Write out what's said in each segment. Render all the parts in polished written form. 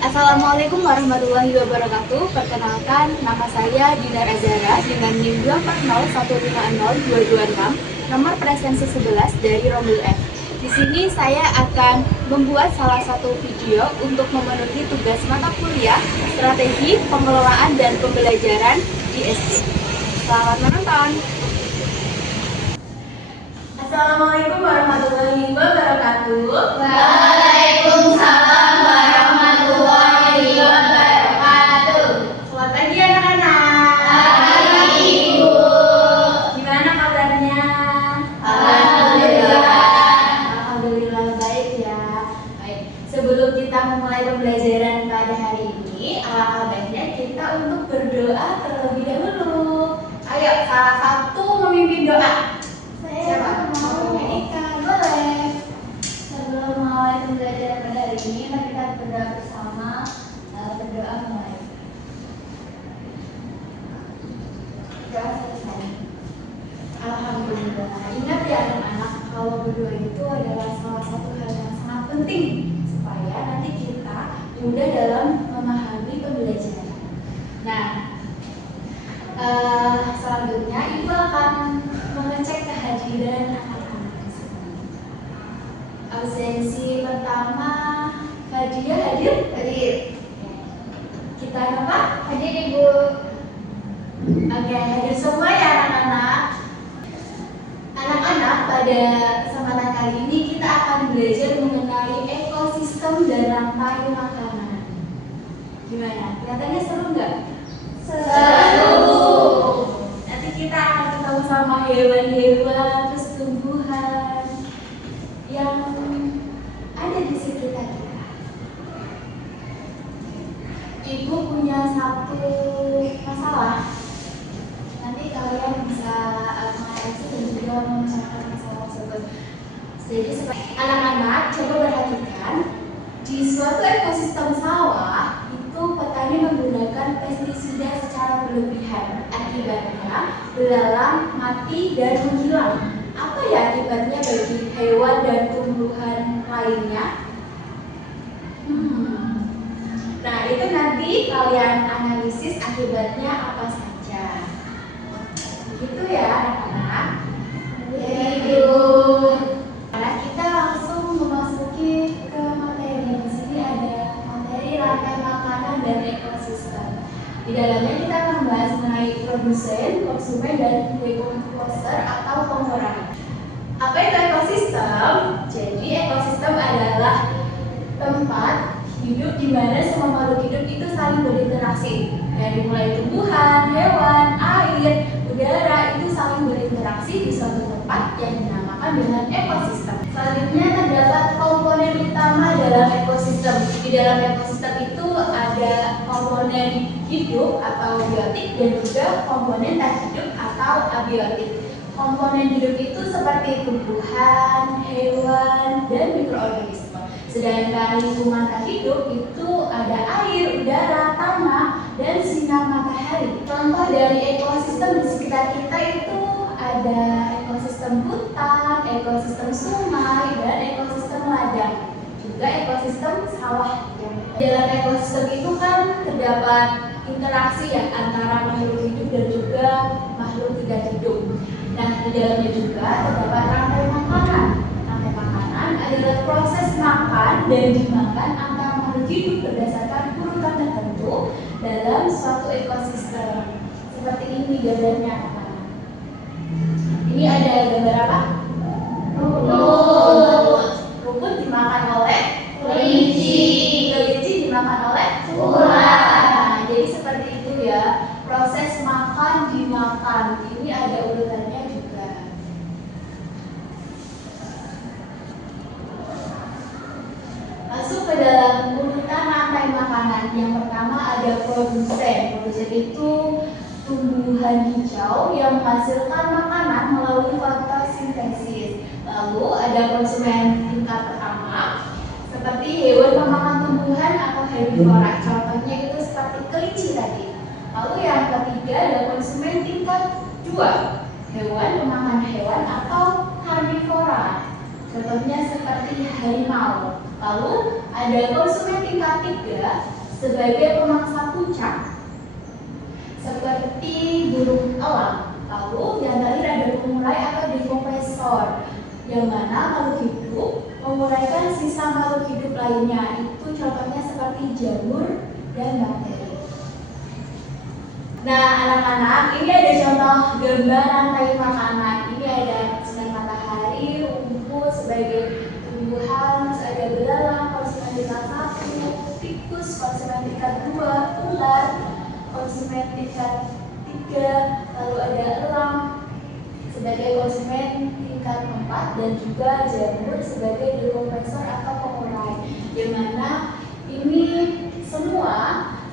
Assalamualaikum warahmatullahi wabarakatuh. Perkenalkan, nama saya Dinar Azhara dengan NIM 240150226, nomor presensi 11 dari Rombel F. Di sini saya akan membuat salah satu video untuk memenuhi tugas mata kuliah Strategi Pengelolaan dan Pembelajaran di SD. Selamat menonton. Assalamualaikum warahmatullahi wabarakatuh. Waalaikumsalam warahmatullahi wabarakatuh. Selamat pagi anak-anak. Pagi Ibu. Gimana kabarnya? Alhamdulillah. Alhamdulillah baik ya. Baik. Sebelum kita memulai pembelajaran pada hari ini, alangkah baiknya kita untuk berdoa terlebih dahulu. Ayo, salah satu memimpin doa. Siapa? Ika, boleh. Sebelum mulai pembelajaran pada hari ini, mari kita berdoa bersama. Berdoa mulai. Doa selesai. Alhamdulillah. Ingat ya anak-anak, kalau berdoa itu adalah salah satu hal yang sangat penting supaya nanti kita mudah dalam memahami pembelajaran. Nah, selanjutnya Ibu akan mengecek kehadiran anak-anak. Absensi pertama, Fadia hadir? Hadir. Kita apa? Hadir Ibu. Oke, hadir semua ya anak-anak. Anak-anak, pada kesempatan kali ini kita akan belajar mengenai ekosistem dan rantai makanan. Gimana? Kelihatannya seru nggak? Seru. Nanti kita akan ketemu sama hewan-hewan, terus tumbuhan yang ada di sekitar kita. Ibu punya satu masalah. Nanti kalian bisa mengatasi dan juga memecahkan masalah tersebut. Jadi anak-anak coba perhatikan, di suatu ekosistem sawah itu petani menggunakan pestisida secara berlebihan. Akibatnya belalang mati dan menghilang. Apa ya akibatnya bagi hewan dan tumbuhan lainnya? Nah, itu nanti kalian analisis akibatnya apa saja. Begitu ya anak-anak. Ya Ibu. Nah, kita langsung memasuki ke materi. Di sini ada materi rantai makanan dan ekosistem. Di dalamnya kita akan membahas mengenai produsen, konsumen, dan decomposer atau pengurangan. Apa itu ekosistem? Jadi ekosistem adalah tempat hidup di mana semua makhluk hidup itu saling berinteraksi. Dari mulai tumbuhan, hewan, air, udara itu saling berinteraksi di suatu tempat yang dinamakan dengan ekosistem. Selanjutnya terdapat komponen utama dalam ekosistem. Di dalam ekosistem itu ada komponen hidup atau biotik dan juga komponen tak hidup atau abiotik. Komponen hidup itu seperti tumbuhan, hewan, dan mikroorganisme. Sedangkan lingkungan tak hidup itu ada air, udara, tanah, dan sinar matahari. Contoh dari ekosistem di sekitar kita itu ada ekosistem hutan, ekosistem sungai, dan ekosistem ladang. Juga ekosistem sawah. Dalam ekosistem itu kan terdapat interaksi ya antara makhluk hidup dan juga makhluk tidak hidup. Nah, di dalamnya juga terdapat rantai makanan. Rantai makanan adalah proses makan dan dimakan antara makhluk hidup berdasarkan urutan tertentu dalam suatu ekosistem. Seperti ini gambarnya. Ini ada gambar apa? Rumput. Rumput dimakan oleh Kelinci. Kelinci dimakan oleh Ular. Nah, jadi seperti itu ya. Proses makan dimakan. Ini ada urutannya juga. Masuk ke dalam urutan rantai makanan. Yang pertama ada produsen. Produsen itu tumbuhan hijau yang menghasilkan makanan melalui fotosintesis. Lalu ada konsumen tingkat pertama, seperti hewan pemakan tumbuhan atau herbivora. Contohnya itu seperti kelinci tadi. Lalu yang ketiga ada konsumen tingkat 2, hewan pemakan hewan atau herbivora. Contohnya seperti harimau. Lalu ada konsumen tingkat 3 sebagai pemangsa puncak seperti burung elang. Lalu yang terakhir ada pemulai atau dekompresor, yang mana makhluk hidup menguraikan sisa makhluk hidup lainnya. Itu contohnya seperti jamur dan bakteri. Nah, anak-anak, ini ada contoh gambar rantai makanan. Ini ada sinar matahari, rumput sebagai tumbuhan, terus ada belalang, konsumen tingkat 1, tikus, konsumen tingkat 2, ular, konsumen tingkat 3, lalu ada elang sebagai konsumen tingkat 4, dan juga jamur sebagai dekompresor atau pengurai, yang mana ini semua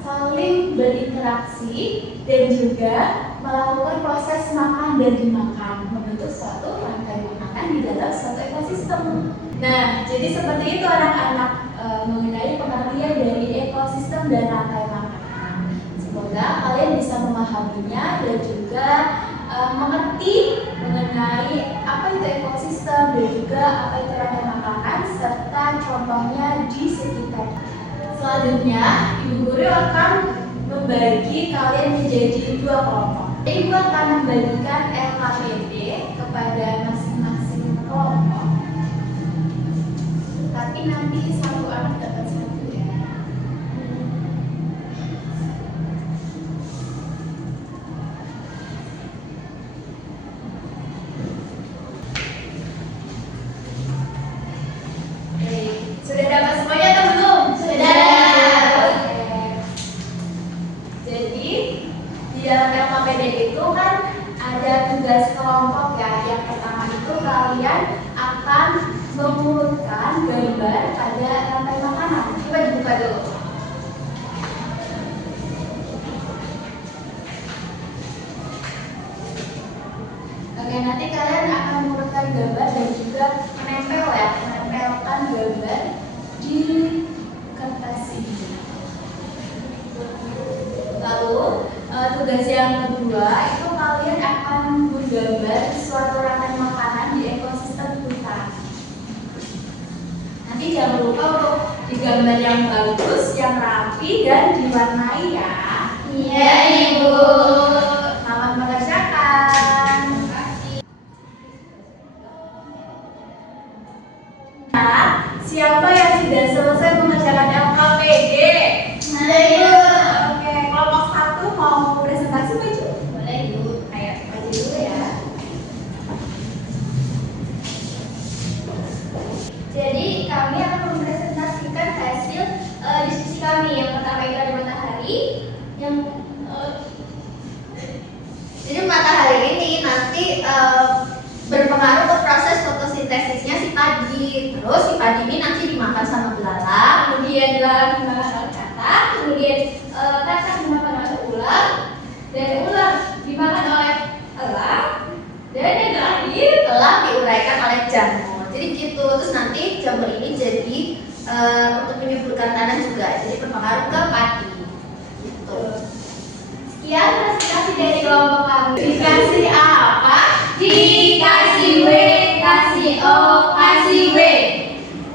saling berinteraksi dan juga melakukan proses makan dan dimakan, membentuk suatu rantai makanan di dalam suatu ekosistem. Nah, jadi seperti itu anak-anak mengenai pengertian dari ekosistem dan rantai makanan. Semoga kalian bisa memahaminya dan juga mengerti mengenai apa itu ekosistem dan juga apa itu rantai makanan serta contohnya di sekitar. Selanjutnya, Ibu Guru akan membagi kalian menjadi 2 kelompok. Ibu akan membagikan LKPD kepada masing-masing kelompok. Tapi nanti satu anak dapat 1 ya. Sudah dapat semuanya atau belum? Sudah. Jadi di dalam LKPD itu kan ada tugas kelompok ya. Yang pertama itu kalian akan mengurutkan gambar pada rantai makanan. Coba dibuka dulu. Oke, nanti kalian akan mengurutkan gambar dan juga menempel ya, menempelkan gambar di kertas ini. Lalu tugas yang kedua itu kalian akan menggambar suatu rantai makanan di ekosistem hutan. Nanti jangan lupa untuk digambar yang bagus, yang rapi dan diwarnai ya. Iya, Ibu. Selamat mengerjakan. Nah, siapa yang sudah selesai mengerjakan LKPD? Ayo. Oke, kelompok 1 mau presentasi maju? Boleh, Ibu. Ayo, maju dulu ya. Jadi kami akan mempresentasikan hasil diskusi kami. Yang pertama itu ada matahari, jadi matahari ini nanti berpengaruh ke proses fotosintesisnya si padi. Terus si padi ini nanti dimakan sama belalang, kemudian belalang dimakan oleh katak, kemudian katak dimakan oleh ular, dan ular dimakan oleh elang, dan yang terakhir elang diuraikan oleh jamur. Jadi gitu. Terus nanti jamur ini jadi untuk menyuburkan tanah juga, jadi berpengaruh ke padi. Gitu. Sekian presentasi dari kelompok kami. Dikasih apa? Dikasih W, kasih O, kasih W.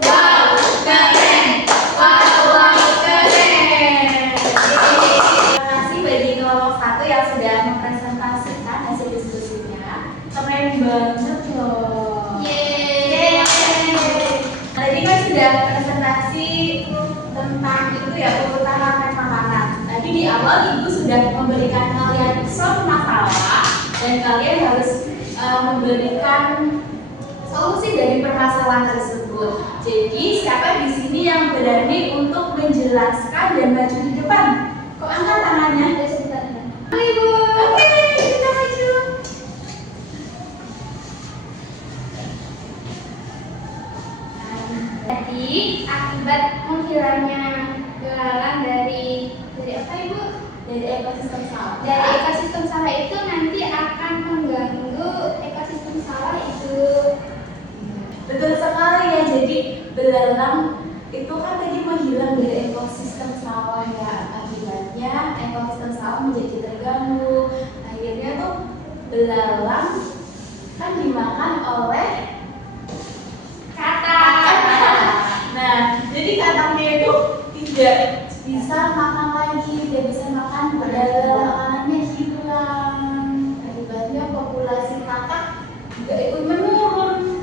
Wow, keren. Wow, keren. Terima kasih bagi kelompok 1 yang sudah mempresentasikan hasil diskusinya. Keren banget loh. Yeay. Tadi kan sudah presentasi tentang itu ya, urutan rantai makanan. Tadi di awal Ibu sudah memberikan kalian suatu masalah dan kalian harus memberikan solusi dari permasalahan tersebut. Jadi siapa di sini yang berani untuk menjelaskan dan maju di depan? Kok angkat tangannya? Ibu. Oke, kita maju. Jadi akibat menghilangnya belalang dari apa, Ibu? Dari ekosistem sawah. Dari ekosistem sawah itu nanti akan mengganggu ekosistem sawah itu. Betul sekali ya. Jadi belalang itu kan tadi menghilang dari ekosistem sawah ya. Akibatnya ekosistem sawah menjadi terganggu. Akhirnya tuh belalang kan dimakan oleh Katak. nah, jadi kataknya bisa makan lagi, dia bisa makan padahal makanannya hilang. Akibatnya populasi kakak juga ikut menurun.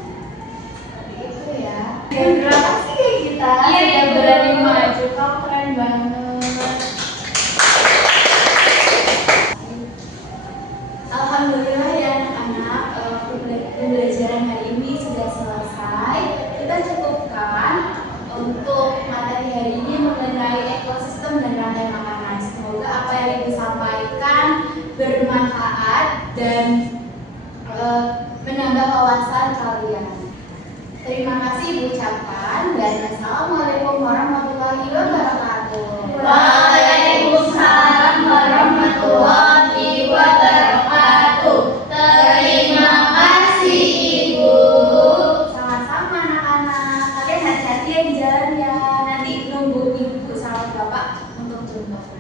Seperti itu ya. Dan terima kasih ya kita sudah berani maju, kamu keren banget. Alhamdulillah ya anak-anak, pembelajaran hari ini sudah selesai. Kita cukupkan untuk materi hari ini mengenai ekosistem dan rantai makanan. Semoga apa yang Ibu sampaikan bermanfaat dan menambah wawasan kalian. Terima kasih Ibu ucapkan dan Assalamualaikum warahmatullahi wabarakatuh. Waalaikumsalam warahmatullahi wabarakatuh. Terima kasih Ibu. Sama-sama anak-anak. Kalian hati-hati ya di jalan ya. Nanti nunggu Ibu sama Bapak untuk jemput.